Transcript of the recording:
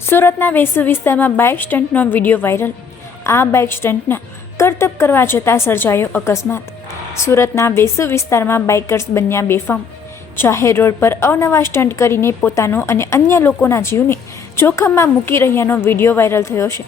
સુરતના વેસુ વિસ્તારમાં bike સ્ટન્ટનો video viral. આ બાઇક સ્ટન્ટના કરતબ કરવા જતાં સર્જાયો અકસ્માત। સુરતના વેસુ વિસ્તારમાં બાઇકર્સ બન્યા બેફામ। જાહેર રોડ પર અવનવા સ્ટન્ટ કરીને પોતાનો અને અન્ય લોકોના જીવને જોખમમાં મૂકી રહ્યાનો વિડીયો વાયરલ થયો છે।